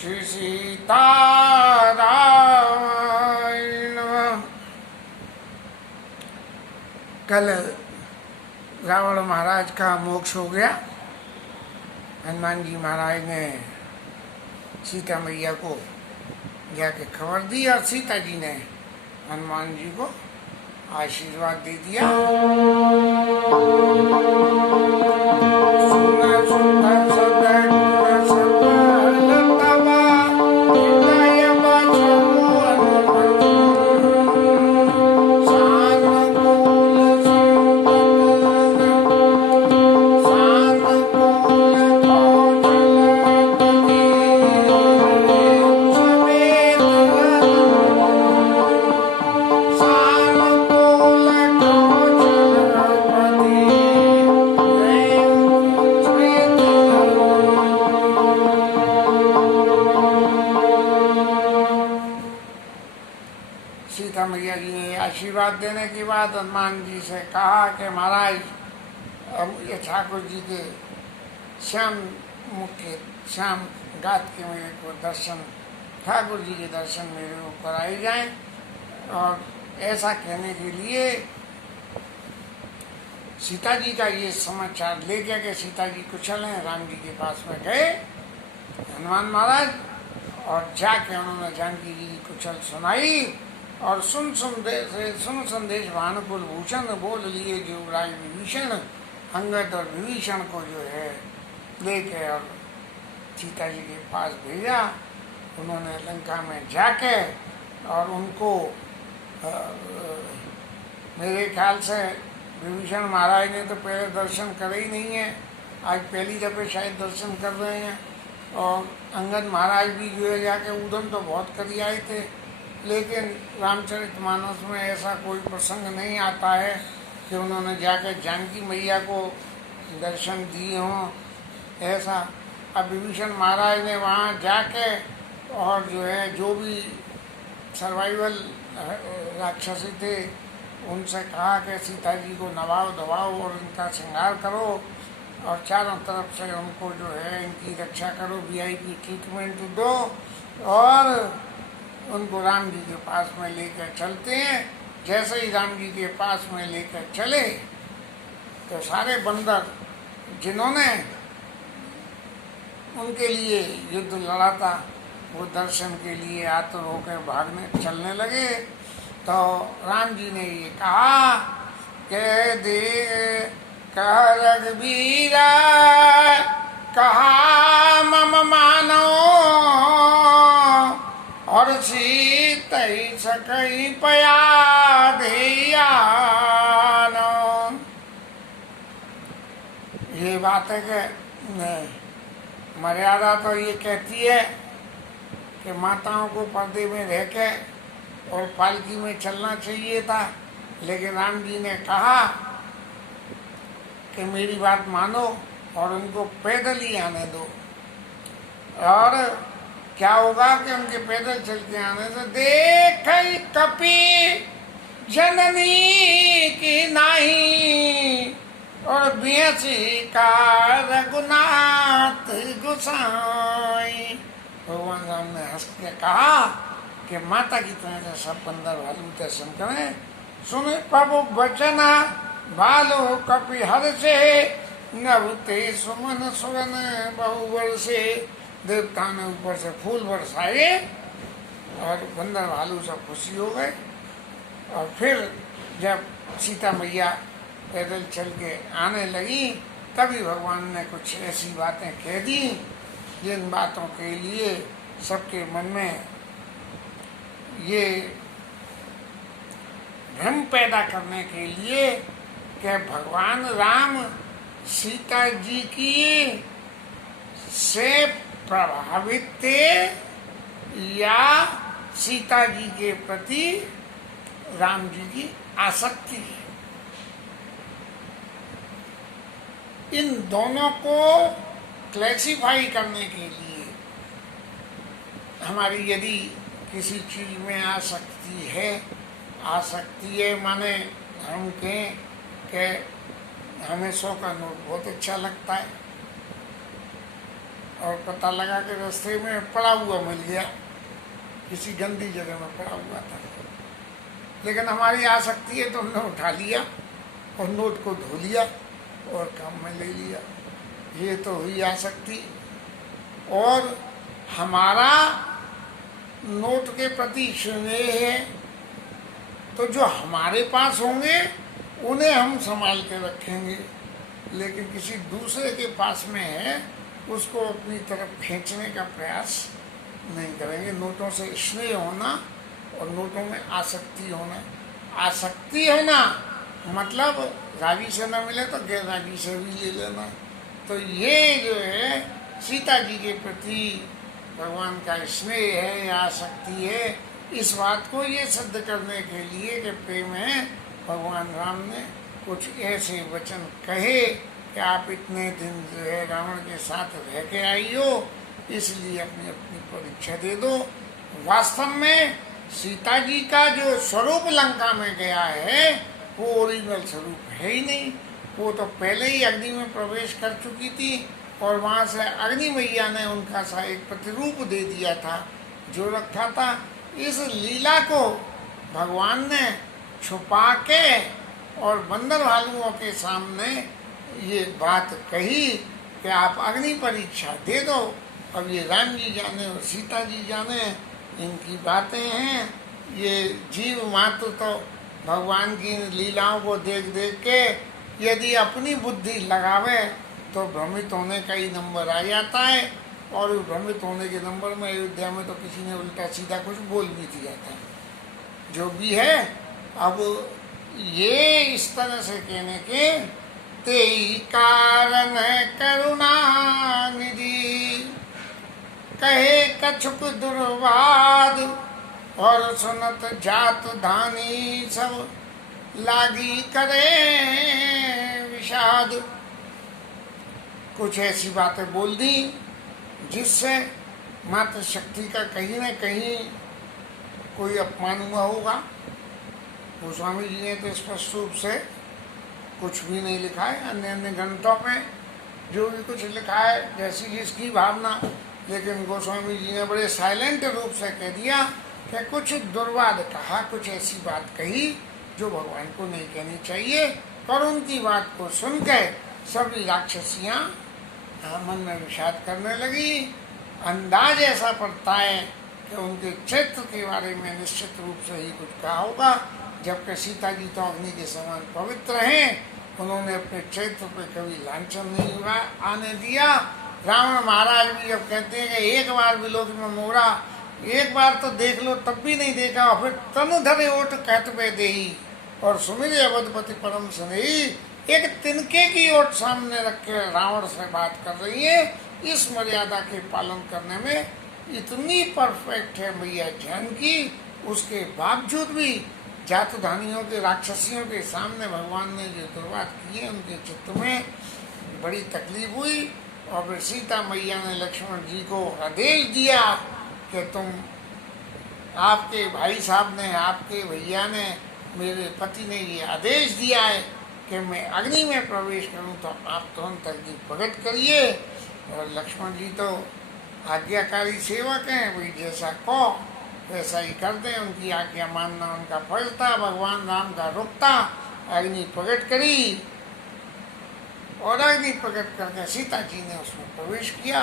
श्री सीतारामाय नमः। कल रावण महाराज का मोक्ष हो गया। हनुमान जी महाराज ने सीता मैया को जाके खबर दी और सीता जी ने हनुमान जी को आशीर्वाद दे दिया। सीता मैया जी ने आशीर्वाद देने के बाद हनुमान जी से कहा कि महाराज ये ठाकुर जी के श्याम मुख के श्याम गात के मेरे को दर्शन, ठाकुर जी के दर्शन मेरे को कराए जाएं। और ऐसा कहने के लिए सीता जी का ये समाचार ले गया कि सीता जी कुशल हैं। राम जी के पास में गए हनुमान महाराज और जाके उन्होंने जानकी जी की कुशल सुनाई और सुन संदेश भानुकुल भूषण बोल लिए जो राज विभीषण अंगद और विभीषण को जो है लेके और सीता जी के पास भेजा। उन्होंने लंका में जाके और उनको मेरे ख्याल से विभीषण महाराज ने तो पहले दर्शन करे ही नहीं है, आज पहली दफे शायद दर्शन कर रहे हैं। और अंगद महाराज भी जो है जाके उदम तो बहुत कर आए थे, लेकिन रामचरितमानस में ऐसा कोई प्रसंग नहीं आता है कि उन्होंने जाकर जानकी मैया को दर्शन दिए हों ऐसा। अब विभीषण महाराज ने वहाँ जाके और जो है जो भी सर्वाइवल राक्षसी थे उनसे कहा कि सीता जी को नवाओ धवाओ और इनका श्रृंगार करो और चारों तरफ से उनको जो है इनकी रक्षा करो, वीआईपी ट्रीटमेंट दो और उनको राम जी के पास में लेकर चलते हैं। जैसे ही राम जी के पास में लेकर चले तो सारे बंदर जिन्होंने उनके लिए युद्ध लड़ा था वो दर्शन के लिए आतुर होकर भागने चलने लगे। तो राम जी ने ये कहा कि दे कह रघुबीरा कहा मम मानो और सीता सकई पया धियानो। ये बात है कि मर्यादा तो ये कहती है कि माताओं को पर्दे में रह के और पालकी में चलना चाहिए था, लेकिन राम जी ने कहा कि मेरी बात मानो और उनको पैदल ही आने दो। और क्या होगा कि उनके पैदल चल के आने से देख कपि जननी की नाही और बियसी का रघुनाथ गोसाई। भगवान राम ने हंस के कहा कि माता की तरह से सब बंदर भालू दर्शन करें। सुने प्रभु बचना भालू कपि हर से नभते सुमन सुवन बहु वर्षे। देवता ने ऊपर से फूल बरसाए और बंदर भालू सब खुशी हो गए। और फिर जब सीता मैया पैदल चल के आने लगी तभी भगवान ने कुछ ऐसी बातें कह दी जिन बातों के लिए सबके मन में ये भ्रम पैदा करने के लिए कि भगवान राम सीता जी की से प्रभावित थे या सीता जी के प्रति राम जी की आसक्ति है। इन दोनों को क्लैसिफाई करने के लिए हमारी यदि किसी चीज में आसक्ति है माने हम कहें कि हमें 100 का नोट बहुत अच्छा लगता है और पता लगा कि रास्ते में पड़ा हुआ मिल गया, किसी गंदी जगह में पड़ा हुआ था। लेकिन हमारी आसक्ति है तो हमने उठा लिया और नोट को धो लिया और काम में ले लिया। ये तो हुई आसक्ति। और हमारा नोट के प्रति स्नेह है तो जो हमारे पास होंगे उन्हें हम संभाल के रखेंगे, लेकिन किसी दूसरे के पास में है उसको अपनी तरफ खींचने का प्रयास नहीं करेंगे। नोटों से स्नेह होना और नोटों में आसक्ति होना। आसक्ति होना मतलब रागी से न मिले तो गैर रागी से भी ले लेना। तो ये जो है सीता जी के प्रति भगवान का स्नेह है या आसक्ति है, इस बात को ये सिद्ध करने के लिए कि प्रेम है, भगवान राम ने कुछ ऐसे वचन कहे कि आप इतने दिन जो है रावण के साथ रह के आई हो, इसलिए अपनी अपनी परीक्षा दे दो। वास्तव में सीता जी का जो स्वरूप लंका में गया है वो ओरिजिनल स्वरूप है ही नहीं। वो तो पहले ही अग्नि में प्रवेश कर चुकी थी और वहाँ से अग्नि मैया ने उनका सा एक प्रतिरूप दे दिया था जो रखा था। इस लीला को भगवान ने छुपा के और बंदर भालुओं के सामने ये बात कही कि आप अग्नि परीक्षा दे दो। अब ये राम जी जाने और सीता जी जाने, इनकी बातें हैं। ये जीव मात्र तो भगवान की लीलाओं को देख देख के यदि अपनी बुद्धि लगावे तो भ्रमित होने का ही नंबर आ जाता है। और भ्रमित होने के नंबर में अयोध्या में तो किसी ने उल्टा सीधा कुछ बोल भी दिया था। जो भी है, अब ये इस तरह से कहने के तेई कारण करुणा निधि कहे कछुक दुर्वाद और सुनत जात धानी सब लागी करे विषाद। कुछ ऐसी बातें बोल दी जिससे मात्र शक्ति का कहीं न कहीं कोई अपमान हुआ होगा। गोस्वामी जी ने तो स्पष्ट रूप से कुछ भी नहीं लिखा है। अन्य अन्य ग्रंथों में जो भी कुछ लिखा है जैसी जिसकी भावना, लेकिन गोस्वामी जी ने बड़े साइलेंट रूप से कह दिया कि कुछ दुर्वाद कहा, कुछ ऐसी बात कही जो भगवान को नहीं कहनी चाहिए। और उनकी बात को सुनकर सभी राक्षसियाँ मन में विषाद करने लगी। अंदाज ऐसा पड़ता है कि उनके चरित्र के बारे में निश्चित रूप से ही कुछ कहा होगा। जबकि सीता जी तो अग्नि के समान पवित्र हैं, उन्होंने अपने चरित्र पर कभी लांछन नहीं हुआ आने दिया। रावण महाराज भी जब कहते हैं कि एक बार विलोक में मोरा, एक बार तो देख लो तब भी नहीं देखा, फिर तनु धरे ओट कहत पे देही और सुमिर अवधपति परम स्नेही, एक तिनके की ओट सामने रख के रावण से बात कर रही है। इस मर्यादा के पालन करने में इतनी परफेक्ट है मैया जानकी, उसके बावजूद भी जातुधानियों के राक्षसियों के सामने भगवान ने जो दुर्वात किए उनके चित्त में बड़ी तकलीफ हुई। और फिर सीता मैया ने लक्ष्मण जी को आदेश दिया कि तुम, आपके भाई साहब ने, आपके भैया ने, मेरे पति ने ये आदेश दिया है कि मैं अग्नि में प्रवेश करूं, तो आप तुरंत अग्नि प्रकट करिए। और लक्ष्मण जी तो आज्ञाकारी सेवक हैं, वही जैसा कहो वैसा ही कर दें, उनकी आज्ञा मानना उनका फर्ज था। भगवान राम का रुकता, अग्नि प्रकट करी और अग्नि प्रकट करके सीता जी ने उसमें प्रवेश किया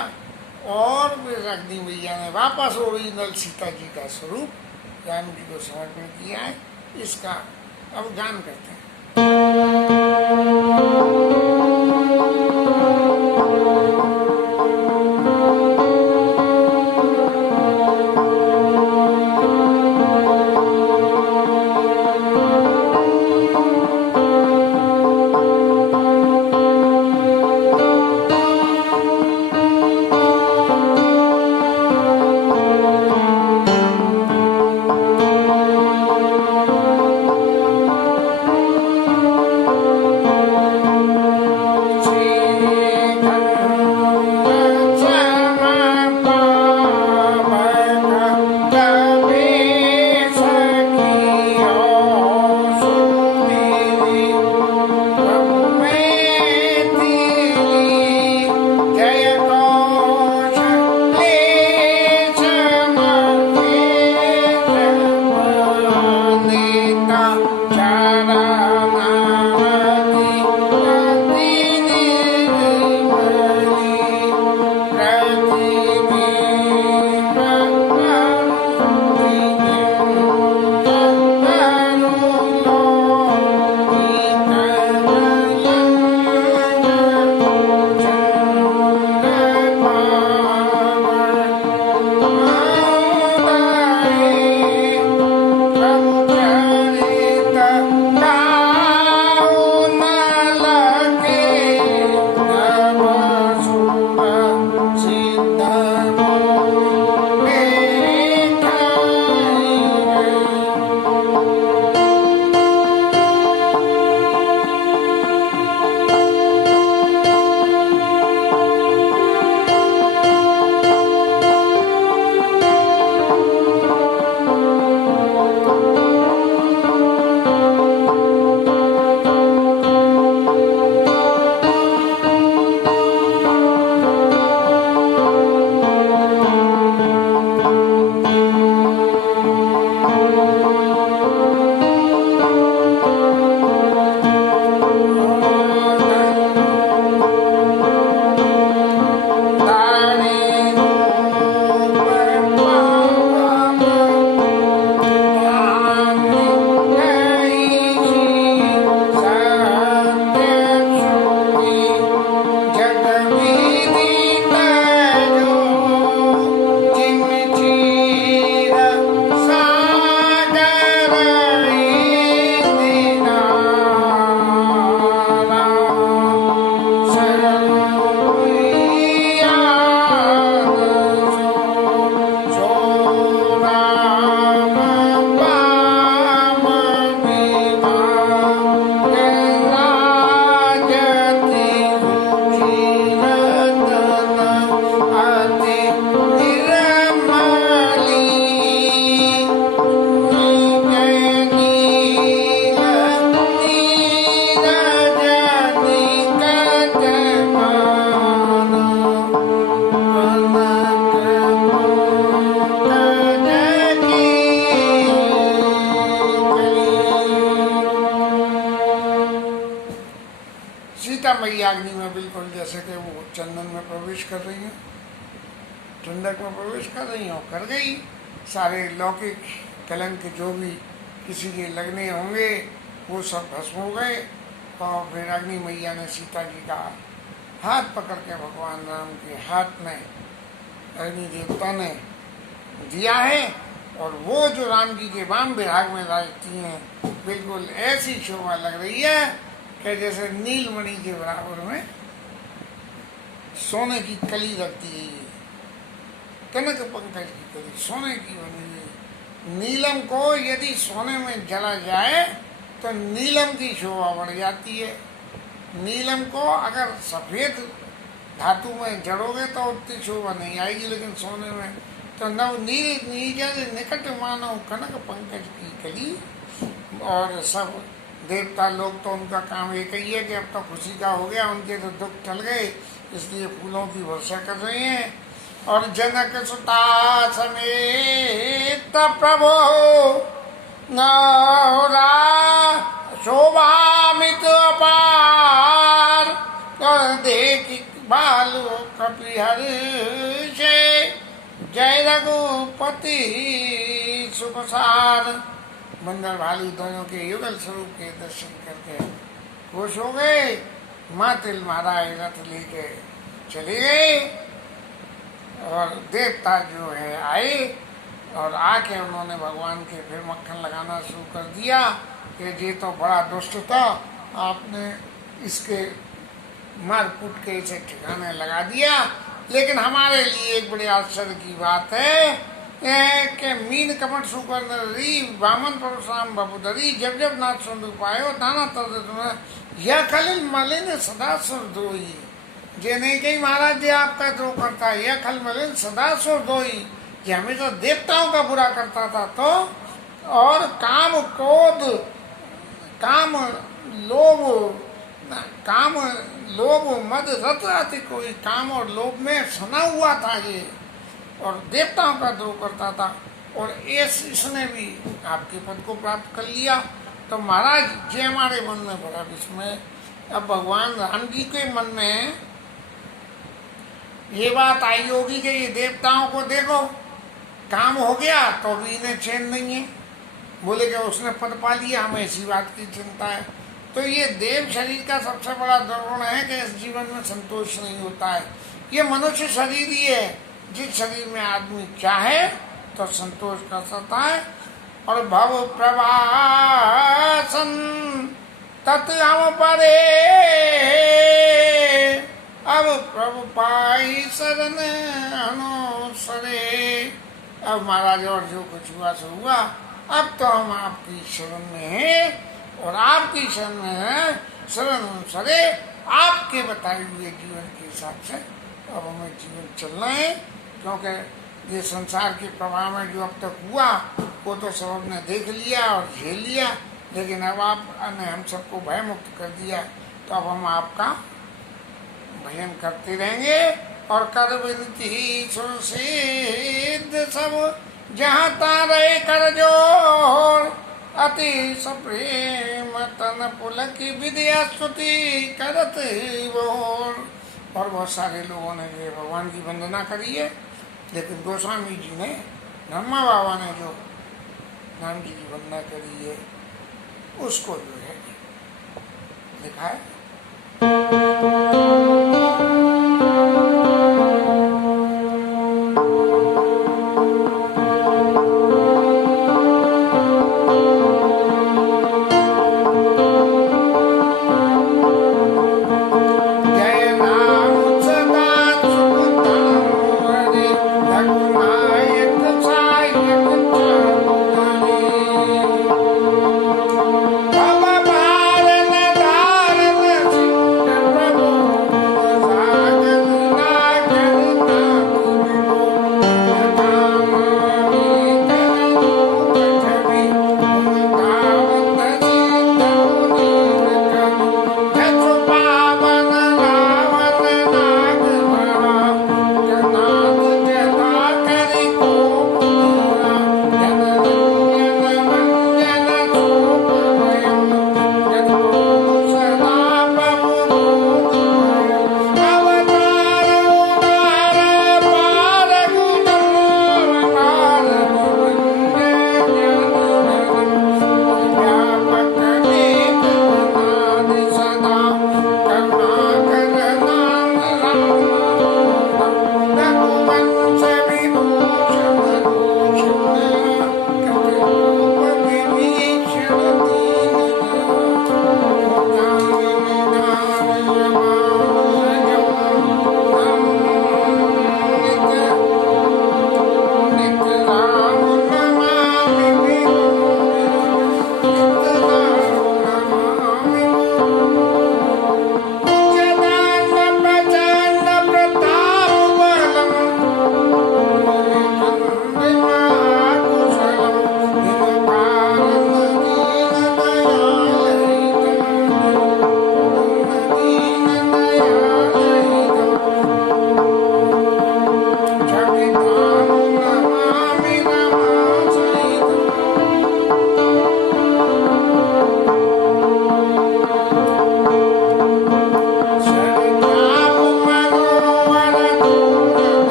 और फिर अग्नि मैया ने वापस ओरिजिनल सीता जी का स्वरूप राम जी को समर्पण किया है। इसका अब गान करते हैं। अग्नि में बिल्कुल जैसे कि वो चंदन में प्रवेश कर रही हैं, चुंदक में प्रवेश कर रही हो, कर गई। सारे लौकिक कलंक जो भी किसी के लगने होंगे वो सब भस्म हो गए। और फिर अग्नि मैया ने सीता जी का हाथ पकड़ के भगवान राम के हाथ में अग्नि देवता ने दिया है। और वो जो राम जी के वाम विभाग में रहती हैं, बिल्कुल ऐसी शोभा लग रही है कि जैसे नीलमणि के बराबर में सोने की कली रखती है। ये कनक पंकज की कली सोने की बनी है। नीलम को यदि सोने में जला जाए तो नीलम की शोभा बढ़ जाती है। नीलम को अगर सफ़ेद धातु में जड़ोगे तो उतनी शोभा नहीं आएगी, लेकिन सोने में तो नव नील नीजल निकट मानो कनक पंकज की कली। और सब देवता लोग तो उनका काम एक ही है कि अब तो खुशी का हो गया, उनके तो दुख टल गए, इसलिए फूलों की वर्षा कर रहे हैं। और जनक सुता समेत प्रभो नौरा शोभामित अपार। और देख बालु कपिहर से जय रघुपति सुखसार। बंदर भालू दोनों के युगल स्वरूप के दर्शन करके खुश हो गए। माँ तिल महाराज रथ लेके चले गए और देवता जो है आए और आके उन्होंने भगवान के फिर मक्खन लगाना शुरू कर दिया कि ये तो बड़ा दुष्ट था, आपने इसके मार कूट के इसे ठिकाने लगा दिया। लेकिन हमारे लिए एक बड़े आश्चर्य की बात है कि मीन कपट सुकंदरी वामन परशुराम बबुदरी जब जब नाथ सुन पायो नाना तरह यह खलिल मलिन सदा सुर दोई। जे नहीं कही महाराज जी आपका जो करता है, यह खल मलिन सदा सुर दोई, ये हमेशा देवताओं का बुरा करता था। तो और काम क्रोध काम लोभ मद रत अति कोई, काम और लोभ में सना हुआ था ये और देवताओं का द्रोह करता था। और इसने भी आपके पद को प्राप्त कर लिया। तो महाराज जी हमारे मन में बड़ा विस्मय। अब भगवान राम जी के मन में ये बात आई होगी कि ये देवताओं को देखो काम हो गया तो भी इन्हें चैन नहीं है, बोले कि उसने पद पा लिया, हमें इसी बात की चिंता है। तो ये देव शरीर का सबसे बड़ा दुर्गुण है कि इस जीवन में संतोष नहीं होता है। ये मनुष्य शरीर ही है जिस शरीर में आदमी चाहे तो संतोष कर सकता है। और भव प्रवासन तत् हम परे, अब प्रभु पाई शरण अनुसरे। अब महाराज और जो कुछ हुआ सो हुआ, अब तो हम आपकी शरण में हैं और आपकी शरण में है शरण अनुसरे। आपके बताए हुए जीवन के हिसाब से अब हमें जीवन चलना है, क्योंकि ये संसार के प्रभाव में जो अब तक हुआ वो तो सब हमने देख लिया और झेल लिया। लेकिन अब आपने हम सबको भय मुक्त कर दिया, तो अब हम आपका भजन करते रहेंगे। और कर विनती सुसिद्ध सब जहाँ तारे कर जोर, अति सप्रेम तन पुलक विद्या स्तुति करत बोर। और बहुत सारे लोगों ने जो भगवान की वंदना करी है, लेकिन गोस्वामी जी ने, ब्रह्मा बाबा ने जो राम जी की वंदना करी है उसको जो है लिखा है।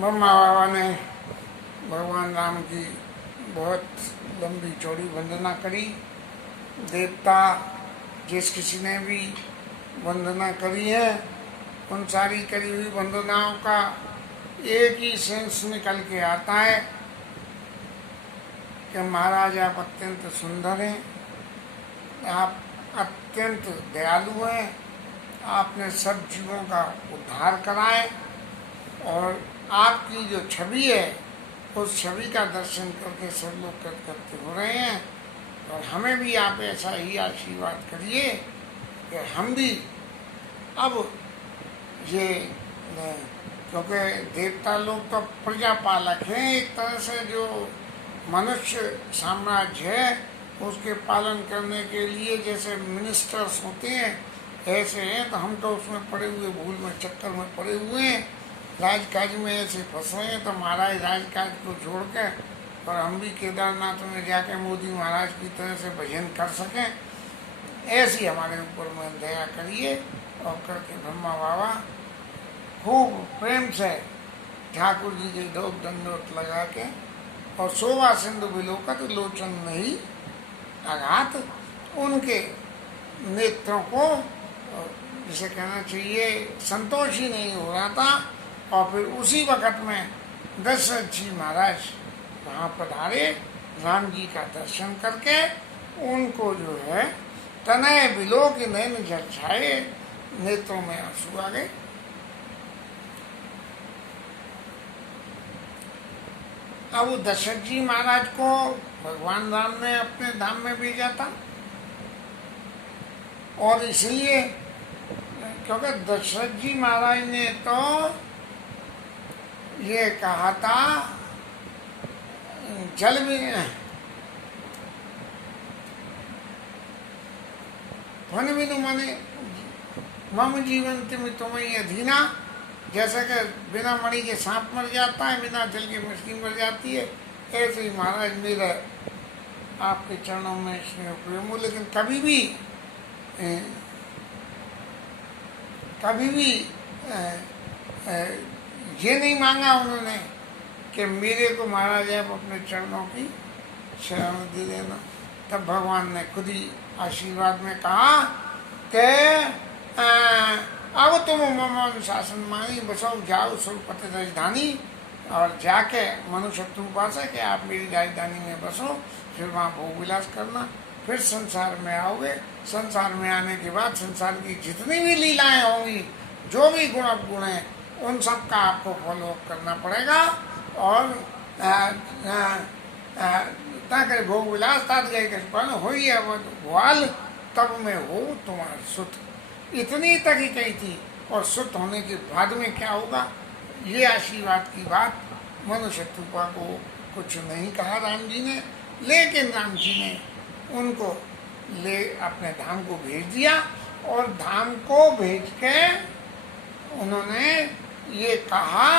ब्रह्मा बाबा ने भगवान राम की बहुत लंबी चौड़ी वंदना करी। देवता जिस किसी ने भी वंदना करी है, उन सारी करी हुई वंदनाओं का एक ही सेंस निकल के आता है कि महाराज आप अत्यंत सुंदर हैं, आप अत्यंत दयालु हैं, आपने सब जीवों का उद्धार कराए और आपकी जो छवि है उस छवि का दर्शन करके सब लोग कृतकृत्य हो रहे हैं। और हमें भी आप ऐसा ही आशीर्वाद करिए कि हम भी अब ये, क्योंकि देवता लोग तो प्रजापालक हैं एक तरह से, जो मनुष्य साम्राज्य है उसके पालन करने के लिए जैसे मिनिस्टर्स होते हैं ऐसे हैं, तो हम तो उसमें पड़े हुए, भूल में चक्कर में पड़े हुए हैं, राजकाज में ऐसे फंसे हैं। तो महाराज राजकाज को छोड़ के और हम भी केदारनाथ में जाके मोदी महाराज की तरह से भजन कर सकें, ऐसी हमारे ऊपर में दया करिए। और करके ब्रह्मा बाबा खूब प्रेम से ठाकुर जी के दो दंडोत लगा के और शोभा सिंधु विलोकत लोचन नहीं आघात, उनके नेत्रों को जिसे कहना चाहिए संतोष ही नहीं हो रहा था। और फिर उसी वक़्त में दशरथ जी महाराज वहाँ पधारे, राम जी का दर्शन करके उनको जो है तनय बिलोक नैन झरझाए, नेत्रों में आंसू आ गए। अब दशरथ जी महाराज को भगवान राम ने अपने धाम में भेजा था, और इसलिए क्योंकि दशरथ जी महाराज ने तो ये कहा था जल में वन बिनु मने मम जीवन में तुम्हें अधीना, जैसा कि बिना मणि के सांप मर जाता है, बिना जल के मछली मर जाती है, ऐसे ही महाराज मेरा आपके चरणों में स्नेह प्रेम हूँ। लेकिन कभी भी ये नहीं मांगा उन्होंने कि मेरे को महाराज आप अपने चरणों की शरण दे देना। तब भगवान ने खुद ही आशीर्वाद में कहा कि अब तुम मम अनुशासन मानी बसो जाओ सुरपति राजधानी, और जाके मनुष्य पास है कि आप मेरी राजधानी में बसो, फिर वहाँ भोग विलास करना, फिर संसार में आओगे। संसार में आने के बाद संसार की जितनी भी लीलाएं होंगी, जो भी गुण हैं, उन सब का आपको फॉलो करना पड़ेगा। और ताकि भोग विलास ताकि हो ही भोल तब में हो तुम्हारा सुत, इतनी तक ही कही थी। और सुत होने के बाद में क्या होगा, ये आशीर्वाद की बात मनुष्य शत्रुपा को कुछ नहीं कहा राम जी ने, लेकिन राम जी ने उनको ले अपने धाम को भेज दिया। और धाम को भेज के उन्होंने ये कहा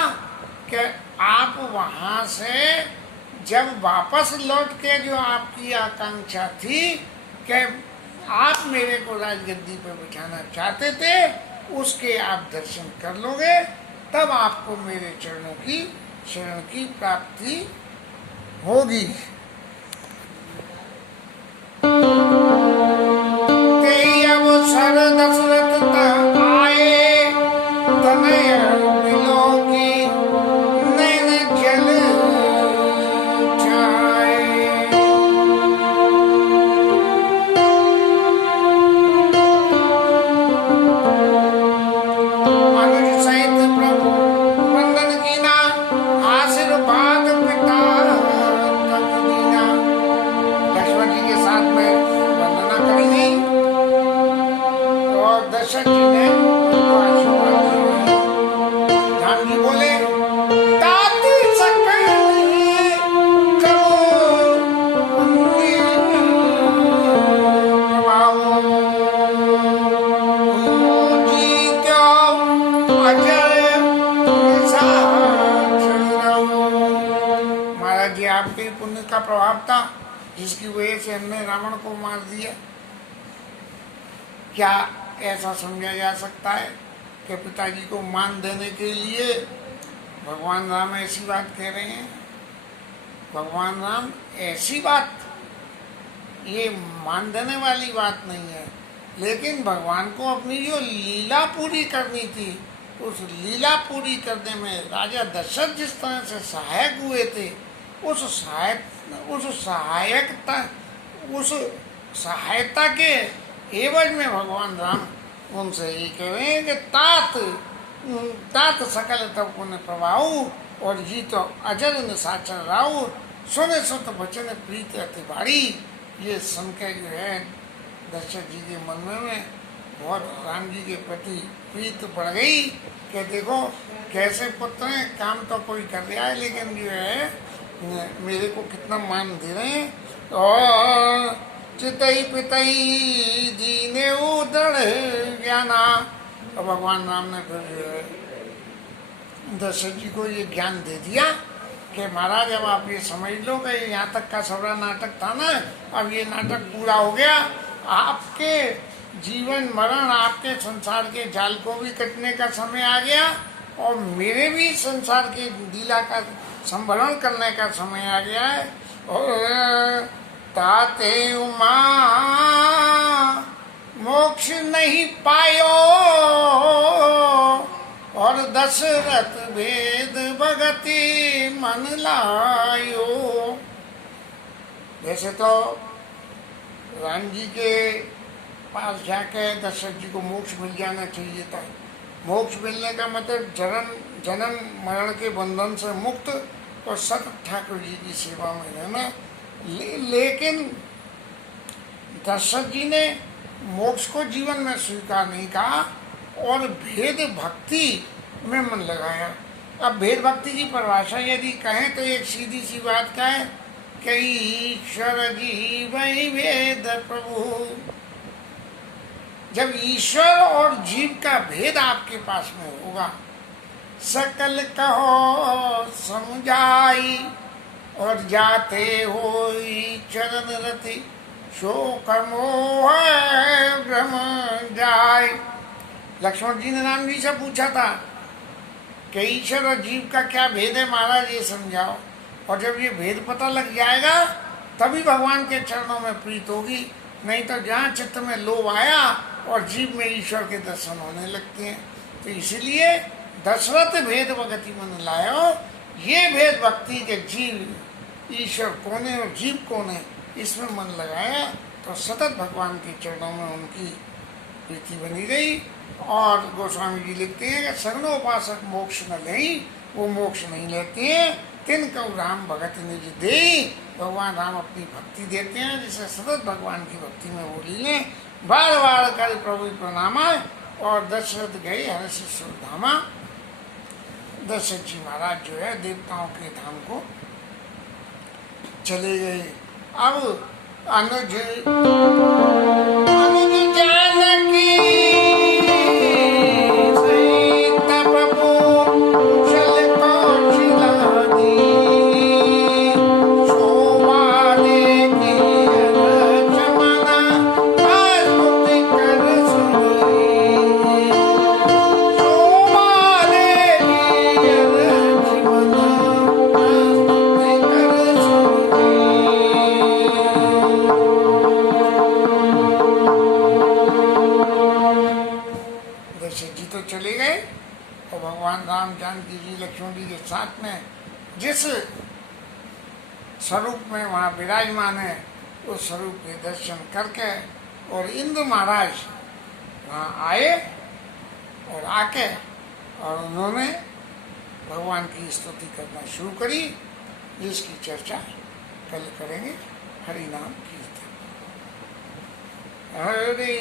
कि आप वहाँ से जब वापस लौट के, जो आपकी आकांक्षा थी कि आप मेरे को राजगद्दी पर बिठाना चाहते थे, उसके आप दर्शन कर लोगे, तब आपको मेरे चरणों की शरण की प्राप्ति होगी। तेई अवसर दशरथ आए, तनय बिलोकी नैन जल जाए। अनुज सहित प्रभु वंदन कीना, आशीर्वाद पिता तक दीना। लक्ष्मण जी के साथ में वंदना करी गई और दशरथ जी ने उनको आशीर्वाद दिया। राम जी बोले तात सकल करो जी क्यों अजय निशाचर। महाराज जी आपके पुण्य का प्रभाव था, जिसकी वजह से हमने रावण को मार दिया। क्या ऐसा समझा जा सकता है कि पिताजी को मान देने के लिए भगवान राम ऐसी बात कह रहे हैं, भगवान राम ऐसी बात, ये मान देने वाली बात नहीं है। लेकिन भगवान को अपनी जो लीला पूरी करनी थी, उस लीला पूरी करने में राजा दशरथ जिस तरह से सहायक हुए थे, उस सहायता के एवज में भगवान राम उनसे ये कह रहे हैं कि तात सकल तब पुण्य प्रभाऊ और जी तो अजर निशाचर राऊ, सुने सुत बचन प्रीत अति भारी। ये सुन के जो है दशरथ जी के मन में बहुत राम जी के प्रति प्रीत बढ़ गई कि देखो कैसे पुत्र हैं, काम तो कोई कर रहा है लेकिन जो है मेरे को कितना मान दे रहे हैं। और चितई पितई दीने दृढ़ ज्ञाना, और भगवान राम ने फिर जो है दशरथ जी को ये ज्ञान दे दिया कि महाराज अब आप ये समझ लो कि यहाँ तक का सारा नाटक था ना, अब ये नाटक पूरा हो गया, आपके जीवन मरण, आपके संसार के जाल को भी कटने का समय आ गया और मेरे भी संसार के लीला का संभरण करने का समय आ गया है। और ताते उमा मोक्ष नहीं पायो और दशरथ भेद भगति मन लायो। वैसे तो राम जी के पास जाके दशरथ जी को मोक्ष मिल जाना चाहिए था। मोक्ष मिलने का मतलब जन्म मरण के बंधन से मुक्त और सतत ठाकुर जी की सेवा में रहना। लेकिन दशरथ जी ने मोक्ष को जीवन में स्वीकार नहीं कहा और भेद भक्ति में मन लगाया। अब भेद भक्ति की परिभाषा यदि कहें तो एक सीधी सी बात कहें कि ईश्वर जीव भेद प्रभु। जब ईश्वर और जीव का भेद आपके पास में होगा, सकल कहो समझाई और जाते हो चरण रति शोक मोह भ्रम जाय। लक्ष्मण जी ने राम जी से पूछा था कि ईश्वर और जीव का क्या भेद है महाराज, ये समझाओ। और जब ये भेद पता लग जाएगा तभी भगवान के चरणों में प्रीत होगी, नहीं तो जहाँ चित्त में लोभ आया और जीव में ईश्वर के दर्शन होने लगते हैं। तो इसीलिए दशरथ भेद भगति मन लायो, ये भेद भक्ति के जीव ईश्वर कौन है और जीव कौन है इसमें मन लगाया तो सतत भगवान के चरणों में उनकी प्रीति बनी गई। और गोस्वामी जी लिखते हैं कि सगनोपासक मोक्ष न ले, वो मोक्ष नहीं लेते हैं, तिनको राम भगत निज दे। भगवान राम अपनी भक्ति देते हैं जिसे सतत भगवान की भक्ति में वो लीले बार बार कर प्रभु प्रणामा। और दशरथ गए हर्ष सुरधामा। दशरथ जी महाराज जो है देवताओं के धाम को चले गए। अब अनुज जानकी जानकी जी लक्ष्मण जी के साथ में जिस स्वरूप में वहाँ विराजमान है उस स्वरूप के दर्शन करके और इंद्र महाराज वहाँ आए और आके और उन्होंने भगवान की स्तुति करना शुरू करी, जिसकी चर्चा कल करेंगे। हरि नाम कीर्तन। हरि